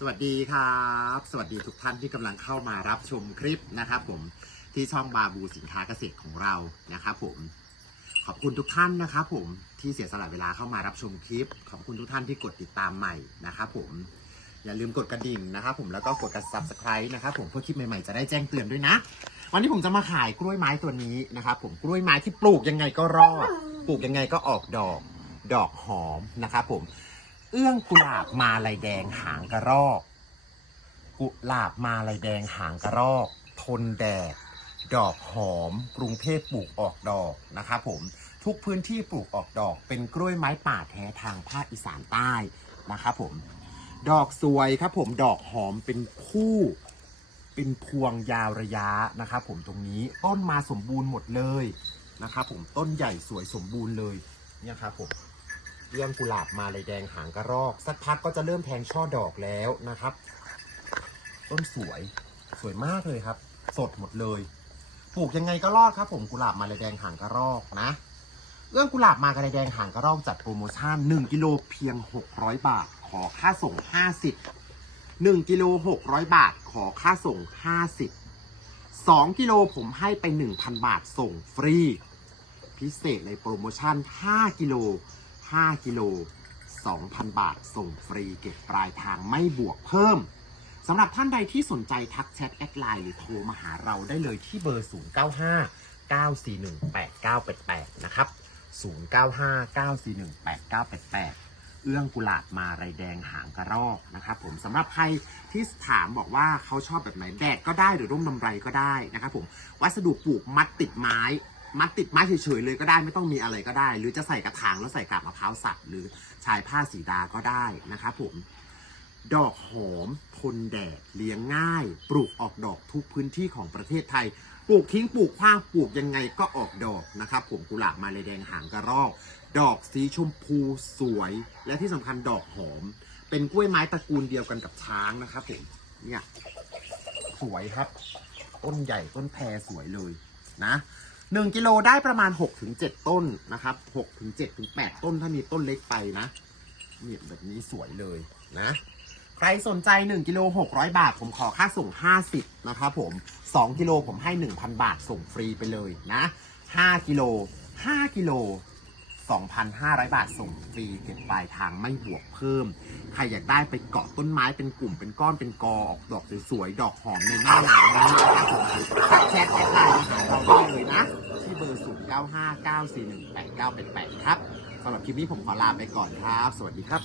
สวัสดีครับ สวัสดีทุกท่านที่กำลังเข้ามารับชมคลิปนะครับผมที่ช่องบาบูสินค้าเกษตรของเรานะครับผมขอบคุณทุกท่านนะครับผมที่เสียสละเวลาเข้ามารับชมคลิป ขอบคุณทุกท่านที่กดติดตามใหม่นะครับผมอย่าลืมกดกระดิ่งนะครับผมแล้วก็กดกระ subscribe นะครับผมเพื่อคลิปใหม่ๆจะได้แจ้งเตือนด้วยนะ วันนี้ผมจะมาขายกล้วยไม้ตัวนี้นะครับผมกล้วยไม้ที่ปลูกยังไงก็รอดปลูกยังไงก็ออกดอก ดอกหอมนะครับผม เอื้องกุหลาบมาลายแดงหางกระรอก กุหลาบมาลายแดงหางกระรอก ทนแดด ดอกหอม กรุงเทพปลูกออกดอกนะครับผมทุกพื้นที่ปลูกออกดอกเป็นกล้วยไม้ป่าแท้ทางภาคอีสานใต้นะครับผม ดอกสวยครับผมดอกหอมเป็นคู่ เป็นพวงยาวระยะนะครับผมตรงนี้ต้นมาสมบูรณ์หมดเลยนะครับผมต้นใหญ่สวยสมบูรณ์เลยเนี่ยครับผม เรื่องกุหลาบมาเลยแดงหางกระรอก สักพักก็จะเริ่มแทงช่อดอกแล้วนะครับ ต้นสวยสวยมากเลยครับ สดหมดเลย ปลูกยังไงก็รอดครับผมกุหลาบมาเลยแดงหางกระรอกนะเรื่องกุหลาบมาเลยแดงหางกระรอกจัดโปรโมชั่น 1 กิโลเพียง 600 บาท ขอค่าส่ง 50 1 กิโล 600 บาท ขอค่าส่ง 50 2 กิโลผมให้ไป 1,000 บาทส่งฟรี พิเศษในโปรโมชั่น 5 กิโล 5 กิโล 2,000 บาทส่งฟรีเก็บปลายทางไม่บวกเพิ่มสำหรับท่านใดที่สนใจทักแชทแอดไลน์หรือโทรมาหาเราได้เลยที่เบอร์ 095 941 8988 นะครับ 095 941 8988 เอื้องกุหลาบมาไรแดงหางกระรอกนะครับผมสำหรับใครที่ถามบอกว่าเขาชอบแบบไหนแดดก็ได้หรือร่มนำไรก็ได้นะครับผมวัสดุปลูกมัดติดไม้ มัดติดไม้เฉยๆเลยก็ได้ไม่ต้องมีอะไรก็ได้ หรือจะใส่กระถางแล้วใส่กาบมะพร้าวสับหรือชายผ้าสีดาก็ได้นะครับผมดอกหอมทนแดดเลี้ยงง่าย ปลูกออกดอกทุกพื้นที่ของประเทศไทย ปลูกทิ้งปลูกขว้างปลูกยังไงก็ออกดอกนะครับผมกุหลาบมาเลยแดงหางกระรอก ดอกสีชมพูสวย และที่สำคัญดอกหอม เป็นกล้วยไม้ตระกูลเดียวกันกับช้างนะครับผมเนี่ยสวยครับ ต้นใหญ่ต้นแพรสวยเลยนะ หนึ่งกิโลได้ประมาณ6กถึงเต้นนะครับ6กถึงเถึงแต้นถ้ามีต้นเล็กไปนะเนี่ยแบบนี้สวยเลยนะ ใครสนใจ 1กิโล600 บาท ผมขอค่าส่ง 50นะครับผม 2กิโลผมให้ 1,000 บาทส่งฟรีไปเลยนะ 5กิโล5กิโล 2,500 บาทส่งฟรีเก็บปลายทางไม่บวกเพิ่ม ใครอยากได้ไปเกาะต้นไม้เป็นกลุ่มเป็นก้อนเป็นกอออกดอกสวยๆ ดอกหอมในหน้าหนาวนี้นะครับผมแชทแอดไลน์มาหาเราได้เลยนะ ที่เบอร์ 0959418988 ครับสำหรับคลิปนี้ผมขอลาไปก่อนครับ สวัสดีครับ